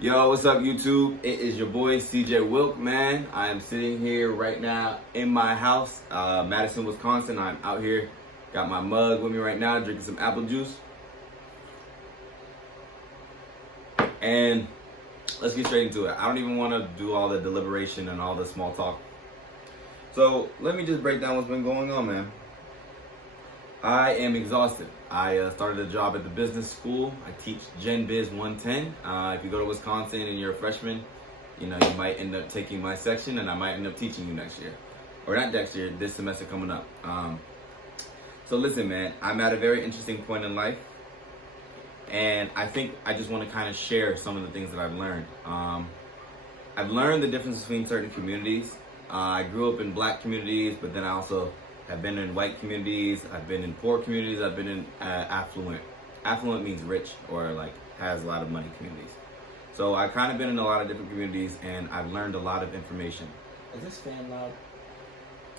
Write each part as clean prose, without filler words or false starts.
Yo, what's up, YouTube? It is your boy CJ Wilk, man. I am sitting here right now in my house, Madison, Wisconsin. I'm out here, got my mug with me right now, drinking some apple juice. And let's get straight into it. I don't even want to do all the deliberation and all the small talk. So let me just break down what's been going on, man. I am exhausted. I started a job at the business school. I teach Gen Biz 110. If you go to Wisconsin and you're a freshman, you might end up taking my section and I might end up teaching you next year. Or not next year, this semester coming up. So listen, man, I'm at a very interesting point in life. And I think I just want to kind of share some of the things that I've learned. I've learned the difference between certain communities. I grew up in black communities, but then I also have been in white communities. I've been in poor communities. I've been in affluent. Affluent means rich or like has a lot of money communities. So I've kind of been in a lot of different communities and I've learned a lot of information. Is this fan loud?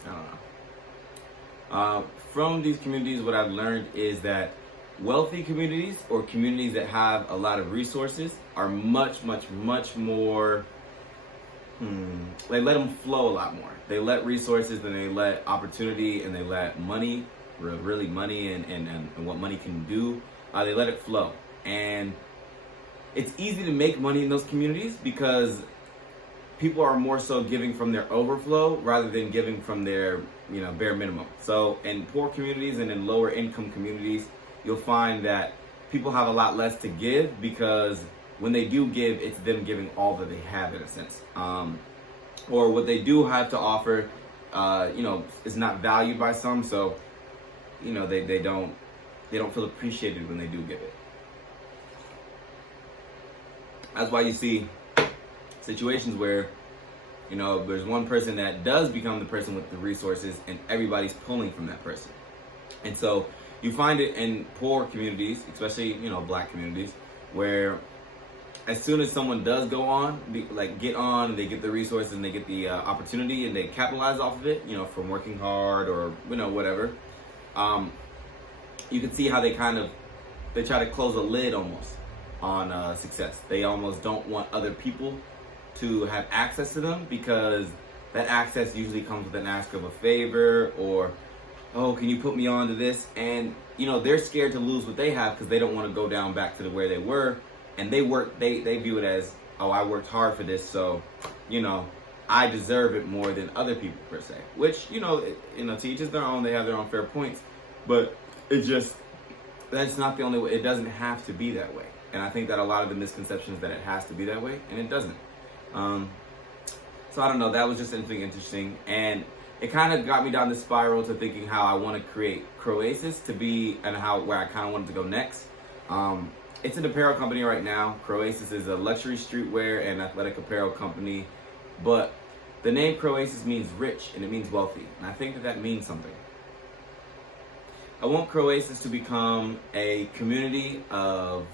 I don't know. From these communities, what I've learned is that wealthy communities or communities that have a lot of resources are much more, they let them flow a lot more. They let resources and they let opportunity and they let money, really money and what money can do, they let it flow. And it's easy to make money in those communities because people are more so giving from their overflow rather than giving from their bare minimum. So in poor communities and in lower income communities, you'll find that people have a lot less to give because when they do give, it's them giving all that they have in a sense. Or what they do have to offer, is not valued by some. So, they don't feel appreciated when they do give it. That's why you see situations where, there's one person that does become the person with the resources and everybody's pulling from that person. And so you find it in poor communities, especially, black communities, where as soon as someone does go on, get on, and they get the resources and they get the opportunity and they capitalize off of it, from working hard or, whatever, you can see how they try to close a lid almost on success. They almost don't want other people to have access to them because that access usually comes with an ask of a favor or, oh, can you put me on to this? And, they're scared to lose what they have because they don't want to go down back to where they were. And they view it as, oh, I worked hard for this, so, I deserve it more than other people per se. Which, to each is their own, they have their own fair points. But that's not the only way. It doesn't have to be that way. And I think that a lot of the misconceptions that it has to be that way, and it doesn't. So I don't know, that was just something interesting. And it kind of got me down the spiral to thinking how I want to create Croasis to be, and where I kind of wanted to go next. It's an apparel company right now. Croasis is a luxury streetwear and athletic apparel company. But the name Croasis means rich and it means wealthy. And I think that means something. I want Croasis to become a community of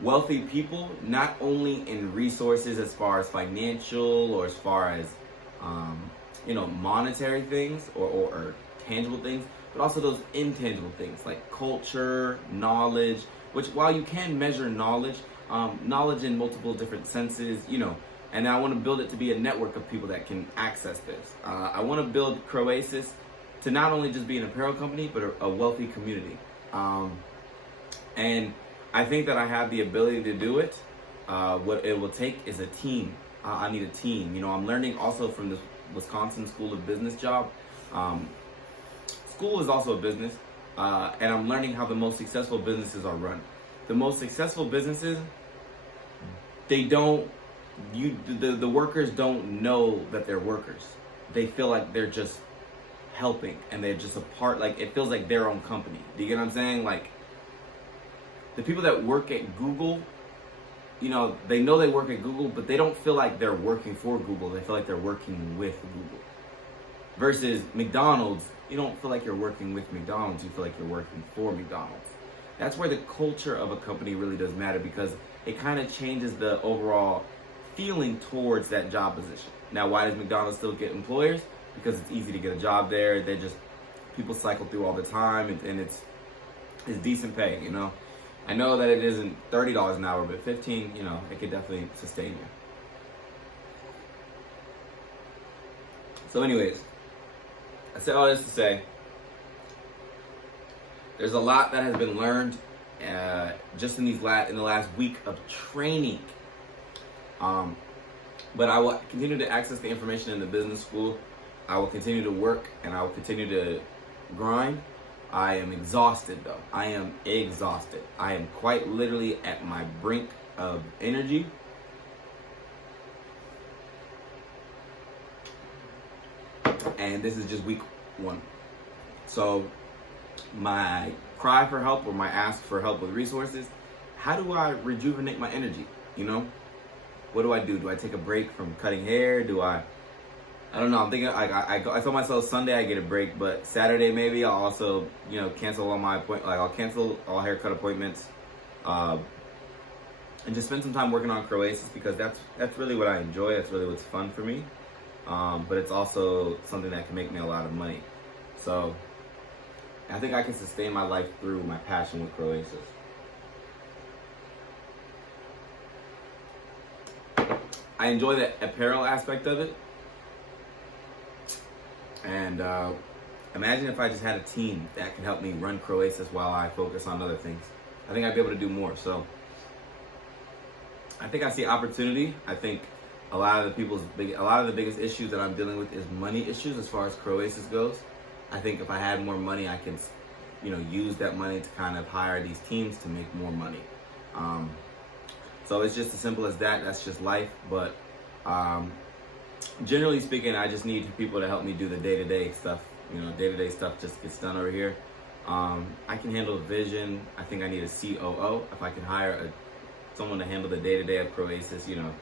wealthy people, not only in resources as far as financial or as far as, monetary things or tangible things, but also those intangible things like culture, knowledge, which while you can measure knowledge in multiple different senses, and I want to build it to be a network of people that can access this. I want to build Croasis to not only just be an apparel company, but a wealthy community. And I think that I have the ability to do it. What it will take is a team. I need a team. I'm learning also from this Wisconsin School of Business job. School is also a business. And I'm learning how the most successful businesses are run. The most successful businesses, the workers don't know that they're workers. They feel like they're just helping and they're just a part, like it feels like their own company. Do you get what I'm saying? Like the people that work at Google, they know they work at Google, but they don't feel like they're working for Google. They feel like they're working with Google. Versus McDonald's, you don't feel like you're working with McDonald's, you feel like you're working for McDonald's. That's where the culture of a company really does matter because it kind of changes the overall feeling towards that job position. Now, why does McDonald's still get employers? Because it's easy to get a job there. People cycle through all the time and it's decent pay, I know that it isn't $30 an hour, but 15, you know, it could definitely sustain you. So anyways, I said all this to say, there's a lot that has been learned just in the last week of training. But I will continue to access the information in the business school. I will continue to work and I will continue to grind. I am exhausted though. I am exhausted. I am quite literally at my brink of energy. And this is just week 1. So my cry for help, or my ask for help with resources, how do I rejuvenate my energy? You know, what do? Do I take a break from cutting hair? I don't know. I'm thinking I told myself Sunday I get a break, but Saturday maybe I'll also, you know, cancel all my I'll cancel all haircut appointments, and just spend some time working on Croesus, because that's really what I enjoy. That's really what's fun for me. But it's also something that can make me a lot of money. So I think I can sustain my life through my passion with Croesus. I enjoy the apparel aspect of it. And imagine if I just had a team that could help me run Croesus while I focus on other things. I think I'd be able to do more. So I think I see opportunity. I think a lot of the biggest issues that I'm dealing with is money issues as far as Croesus goes. I think if I had more money, I can, you know, use that money to kind of hire these teams to make more money. So it's just as simple as that. That's just life. But generally speaking, I just need people to help me do the day-to-day stuff. You know, day-to-day stuff just gets done over here. I can handle vision. I think I need a COO. If I can hire someone to handle the day-to-day of Croesus, you know,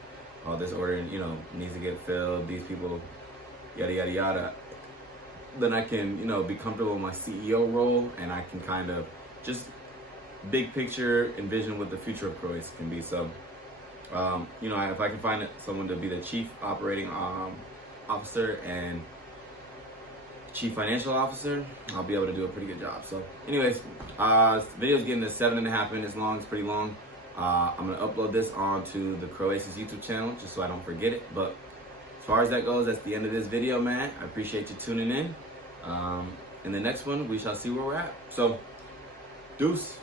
oh, this order, you know, needs to get filled, these people, yada, yada, yada, then I can, you know, be comfortable in my CEO role, and I can kind of just big picture envision what the future of Croesus can be. So, you know, if I can find someone to be the chief operating officer and chief financial officer, I'll be able to do a pretty good job. So anyways, this video's getting to 7.5 minutes long. It's pretty long. I'm gonna upload this onto the Croesus YouTube channel just so I don't forget it. But as far as that goes, that's the end of this video, man. I appreciate you tuning in. In the next one, we shall see where we're at. So, deuce.